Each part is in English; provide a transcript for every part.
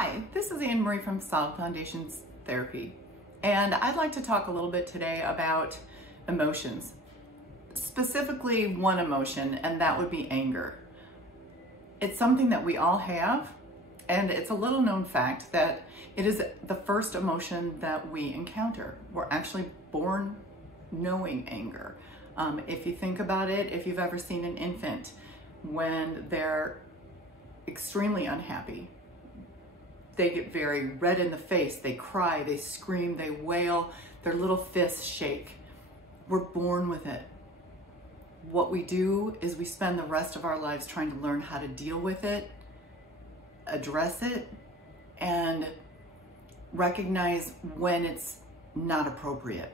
Hi, this is Anne-Marie from Solid Foundations Therapy, and I'd like to talk a little bit today about emotions, specifically one emotion, and that would be anger. It's something that we all have, and it's a little known fact that it is the first emotion that we encounter. We're actually born knowing anger. If you think about it, if you've ever seen an infant when they're extremely unhappy, they get very red in the face, they cry, they scream, they wail, their little fists shake. We're born with it. What we do is we spend the rest of our lives trying to learn how to deal with it, address it, and recognize when it's not appropriate.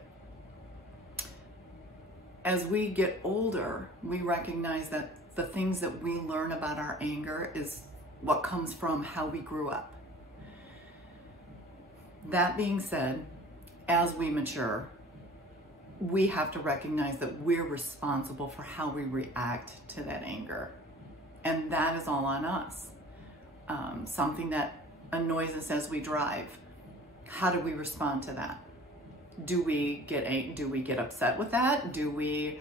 As we get older, we recognize that the things that we learn about our anger is what comes from how we grew up. That being said, as we mature, we have to recognize that we're responsible for how we react to that anger. And that is all on us. Something that annoys us as we drive, how do we respond to that? Do we get upset with that? Do we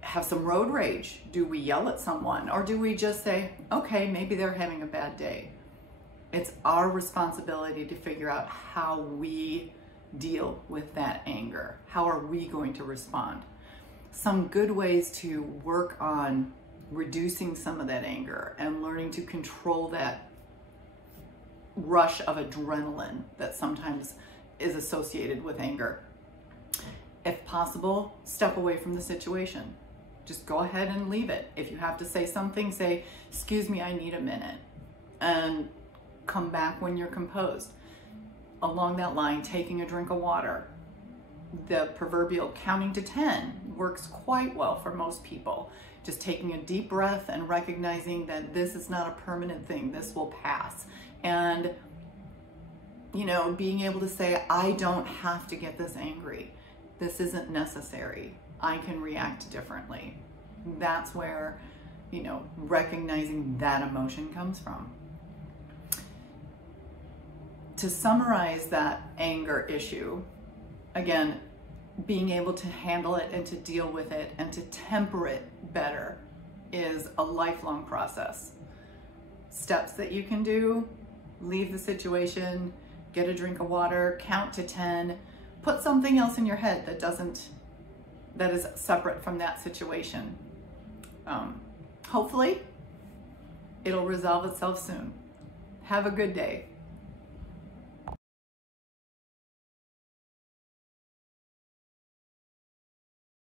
have some road rage? Do we yell at someone? Or do we just say, okay, maybe they're having a bad day? It's our responsibility to figure out how we deal with that anger. How are we going to respond? Some good ways to work on reducing some of that anger and learning to control that rush of adrenaline that sometimes is associated with anger. If possible, step away from the situation. Just go ahead and leave it. If you have to say something, say, excuse me, I need a minute, and come back when you're composed. Along that line, taking a drink of water. The proverbial counting to 10 works quite well for most people. Just taking a deep breath and recognizing that this is not a permanent thing, this will pass. And, you know, being able to say, I don't have to get this angry. This isn't necessary. I can react differently. That's where, you know, recognizing that emotion comes from. To summarize that anger issue, again, being able to handle it and to deal with it and to temper it better is a lifelong process. Steps that you can do: leave the situation, get a drink of water, count to 10, put something else in your head that is separate from that situation. Hopefully, it'll resolve itself soon. Have a good day.